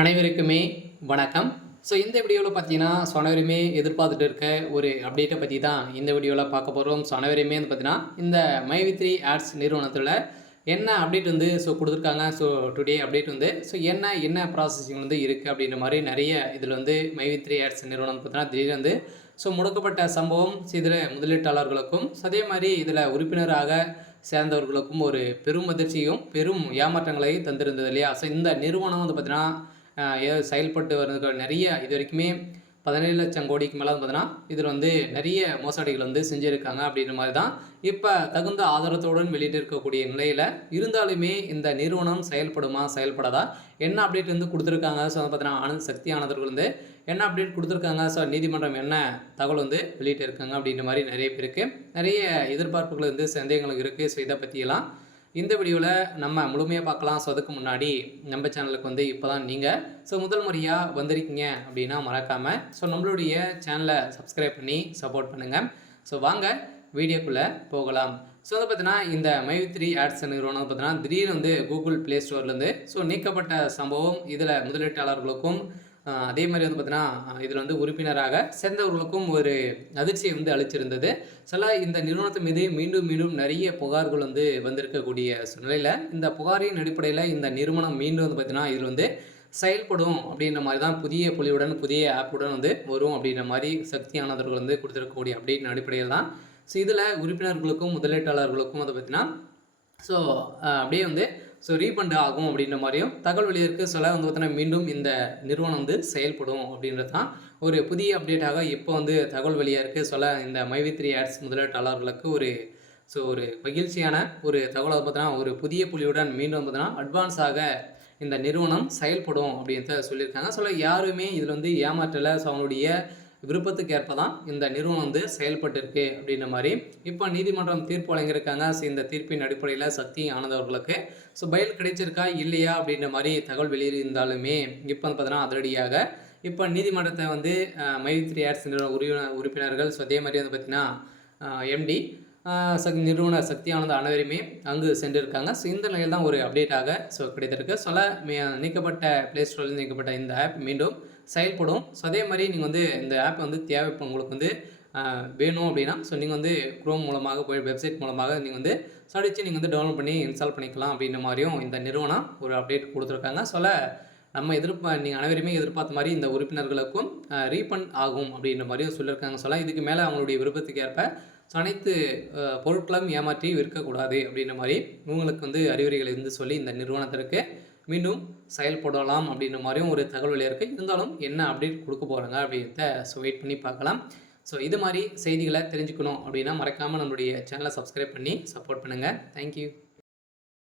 அனைவருக்குமே வணக்கம். இந்த வீடியோவில் பார்த்தீங்கன்னா, அனைவருமே எதிர்பார்த்துட்டு இருக்க ஒரு அப்டேட்டை பற்றி தான் இந்த வீடியோவில் பார்க்க போகிறோம். அனைவருமே வந்து பார்த்தீங்கன்னா, இந்த மைவி3 ஆட்ஸ் நிறுவனத்தில் என்ன அப்டேட் வந்து கொடுத்துருக்காங்க. டுடே அப்டேட் வந்து என்ன ப்ராசஸிங் வந்து இருக்குது அப்படின்ற மாதிரி நிறைய இதில் வந்து மைவி3 ஆட்ஸ் நிறுவனம் பார்த்தீங்கன்னா திடீர்னு வந்து முடக்கப்பட்ட சம்பவம் இதில் முதலீட்டாளர்களுக்கும் அதே மாதிரி இதில் உறுப்பினராக சேர்ந்தவர்களுக்கும் ஒரு பெரும் அதிர்ச்சியும் பெரும் ஏமாற்றங்களை தந்திருந்தது இல்லையா. இந்த நிறுவனம் வந்து பார்த்தீங்கன்னா செயல்பட்டு வர்றதுக்கு நிறைய இது வரைக்குமே 17 லட்சம் கோடிக்கு மேலே வந்து பார்த்தீங்கன்னா இதில் வந்து நிறைய மோசடிகள் வந்து செஞ்சுருக்காங்க அப்படின்ற மாதிரி தான் இப்போ தகுந்த ஆதாரத்துடன் வெளியிட்டு இருக்கக்கூடிய நிலையில் இருந்தாலுமே இந்த நிறுவனம் செயல்படாதா என்ன அப்டேட் வந்து கொடுத்துருக்காங்க. பார்த்தீங்கன்னா ஆனந்த் சக்தி ஆனந்தர்கள் வந்து என்ன அப்டேட் கொடுத்துருக்காங்க. நீதிமன்றம் என்ன தகவல் வந்து வெளியிட்டு இருக்காங்க அப்படின்ற மாதிரி நிறைய பேருக்கு நிறைய எதிர்பார்ப்புகள் வந்து சந்தேகங்கள் இருக்குது. இதை பற்றியெல்லாம் இந்த வீடியோவில் நம்ம முழுமையாக பார்க்கலாம். அதுக்கு முன்னாடி நம்ம சேனலுக்கு வந்து இப்போ தான் நீங்கள் முதல் முறையாக வந்திருக்கீங்க அப்படின்னா மறக்காமல் நம்மளுடைய சேனலை சப்ஸ்கிரைப் பண்ணி சப்போர்ட் பண்ணுங்கள். வாங்க வீடியோக்குள்ளே போகலாம். வந்து பார்த்தீங்கன்னா இந்த மைவி3 ஆட்ஸ் நிறுவனம் பார்த்தீங்கன்னா திடீர்னு வந்து கூகுள் ப்ளே ஸ்டோர்லேருந்து நீக்கப்பட்ட சம்பவம் இதில் முதலீட்டாளர்களுக்கும் அதே மாதிரி வந்து பார்த்தீங்கன்னா இதில் வந்து உறுப்பினராக சேர்ந்தவர்களுக்கும் ஒரு அதிர்ச்சியை வந்து அளிச்சிருந்தது. இந்த நிறுவனத்து மீது மீண்டும் மீண்டும் நிறைய புகார்கள் வந்து வந்திருக்கக்கூடிய சூழ்நிலையில் இந்த புகாரின் அடிப்படையில் இந்த நிறுவனம் மீண்டும் வந்து பார்த்தீங்கன்னா இதில் வந்து செயல்படும் அப்படின்ற மாதிரி தான் புதிய புலியுடன் புதிய ஆப்புடன் வந்து வரும் அப்படின்ற மாதிரி சக்தியானவர்கள் வந்து கொடுத்துருக்கக்கூடிய அப்டேட்டின் அடிப்படையில் தான் இதில் உறுப்பினர்களுக்கும் முதலீட்டாளர்களுக்கும் வந்து பார்த்தீங்கன்னா அப்படியே வந்து ரீஃபண்ட் ஆகும் அப்படின்ற மாதிரியும் தகவல் வெளியிருக்கு. வந்து பார்த்தீங்கன்னா மீண்டும் இந்த நிறுவனம் வந்து செயல்படும் அப்படின்றது தான் ஒரு புதிய அப்டேட்டாக இப்போ வந்து தகவல் வெளியாக இருக்குது. இந்த மைவி3 ஆட்ஸ் முதலீட்டாளர்களுக்கு ஒரு மகிழ்ச்சியான ஒரு தகவல் பார்த்தீங்கன்னா ஒரு புதிய புள்ளியுடன் மீண்டும் பார்த்தீங்கன்னா அட்வான்ஸாக இந்த நிறுவனம் செயல்படும் அப்படின்றத சொல்லியிருக்காங்க. யாருமே இதில் வந்து ஏமாற்றலை. அவனுடைய விருப்பத்துக்கு ஏற்ப தான் இந்த நிறுவனம் வந்து செயல்பட்டு இருக்கு அப்படின்ற மாதிரி இப்போ நீதிமன்றம் தீர்ப்பு வழங்கியிருக்காங்க. இந்த தீர்ப்பின் அடிப்படையில் சக்தி ஆனந்தவர்களுக்கு பயில் கிடைச்சிருக்கா இல்லையா அப்படின்ற மாதிரி தகவல் வெளியிருந்தாலுமே இப்போ வந்து பார்த்தீங்கன்னா அதிரடியாக இப்போ நீதிமன்றத்தை வந்து மைவி3 ஆட்ஸ் நிறுவன உறுப்பினர்கள் அதே மாதிரி வந்து பார்த்தீங்கன்னா எம்டி நிறுவன சக்தி ஆனந்த அனைவருமே அங்கு சென்றிருக்காங்க. இந்த நிலையில் தான் ஒரு அப்டேட்டாக கிடைத்திருக்கு. நீக்கப்பட்ட ப்ளே ஸ்டோரில் நீக்கப்பட்ட இந்த ஆப் மீண்டும் செயல்படும். அதே மாதிரி நீங்கள் வந்து இந்த ஆப் வந்து தேவை உங்களுக்கு வந்து வேணும் அப்படின்னா நீங்கள் வந்து குரோம் மூலமாக போய் வெப்சைட் மூலமாக நீங்கள் வந்து அடித்து நீங்கள் வந்து டவுன்லோட் பண்ணி இன்ஸ்டால் பண்ணிக்கலாம் அப்படின்ற மாதிரியும் இந்த நிறுவனம் ஒரு அப்டேட் கொடுத்துருக்காங்க. நம்ம நீங்கள் அனைவருமே எதிர்பார்த்த மாதிரி இந்த உறுப்பினர்களுக்கும் ரீஃபண்ட் ஆகும் அப்படின்ற மாதிரியும் சொல்லியிருக்காங்க. இதுக்கு மேலே அவங்களுடைய விருப்பத்துக்கு ஏற்ப அனைத்து பொருட்களும் ஏமாற்றி விற்கக்கூடாது அப்படின்ற மாதிரி இவங்களுக்கு வந்து அறிவுரைகளை இருந்து சொல்லி இந்த நிறுவனத்திற்கு மீண்டும் செயல்படலாம் அப்படின்ற மாதிரியும் ஒரு தகவல் இருக்குது. இருந்தாலும் என்ன அப்டேட் கொடுக்க போகிறாங்க அப்படின்றத வெயிட் பண்ணி பார்க்கலாம். இது மாதிரி செய்திகளை தெரிஞ்சுக்கணும் அப்படின்னா மறக்காமல் நம்மளுடைய சேனலை சப்ஸ்கிரைப் பண்ணி சப்போர்ட் பண்ணுங்கள். தேங்க்யூ.